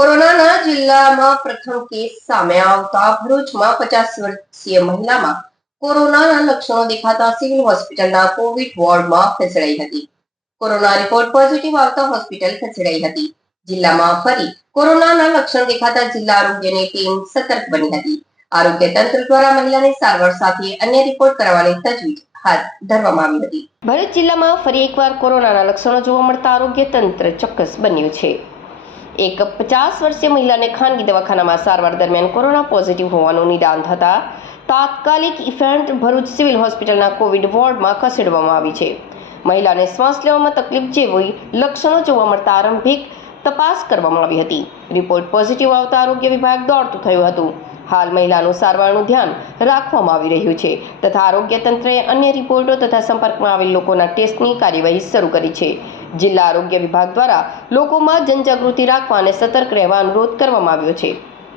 કોરોનાના જિલ્લામાં પ્રથમ કેસ સામે આવતા ભરૂચમાં 50 વર્ષીય મહિલામાં કોરોનાના લક્ષણો દેખાતા સિવિલ હોસ્પિટલના કોવિડ વોર્ડમાં ખસેડાઈ હતી. કોરોના રિપોર્ટ પોઝિટિવ આવતા હોસ્પિટલ ખસેડાઈ હતી. જિલ્લામાં ફરી કોરોનાના લક્ષણ દેખાતા જિલ્લા આરોગ્યની ટીમ સતર્ક બની હતી. આરોગ્ય તંત્ર દ્વારા મહિલાની સારવાર સાથે અન્ય રિપોર્ટ કરાવવાની તજવીજ હાથ ધરવામાં આવી હતી. ભરૂચ જિલ્લામાં ફરી એકવાર કોરોનાના લક્ષણો જોવા મળતા આરોગ્ય તંત્ર ચોક્કસ બન્યું છે. એક 50 વર્ષીય મહિલાને ખાનગી દવાખાનામાં સારવાર દરમિયાન કોરોના પોઝિટિવ હોવાનું નિદાન થતા તાત્કાલિક ઇફેન્ટ ભરૂચ સિવિલ હોસ્પિટલના કોવિડ વોર્ડમાં ખસેડવામાં આવી છે. મહિલાને શ્વાસ લેવામાં તકલીફ જેવી લક્ષણો જોવા મળતા આરંભિક તપાસ કરવામાં આવી હતી. રિપોર્ટ પોઝિટિવ આવતા આરોગ્ય વિભાગ દોડતું થયું હતું. હાલ મહિલાનું સારવારનું ધ્યાન રાખવામાં આવી રહ્યું છે તથા આરોગ્ય તંત્રએ અન્ય રિપોર્ટો તથા સંપર્કમાં આવેલ લોકોના ટેસ્ટની કાર્યવાહી શરૂ કરી છે. જિલ્લા આરોગ્ય વિભાગ દ્વારા લોકોમાં જનજાગૃતિ રાખવા અને સતર્ક રહેવા અનુરોધ કરવામાં આવ્યો છે.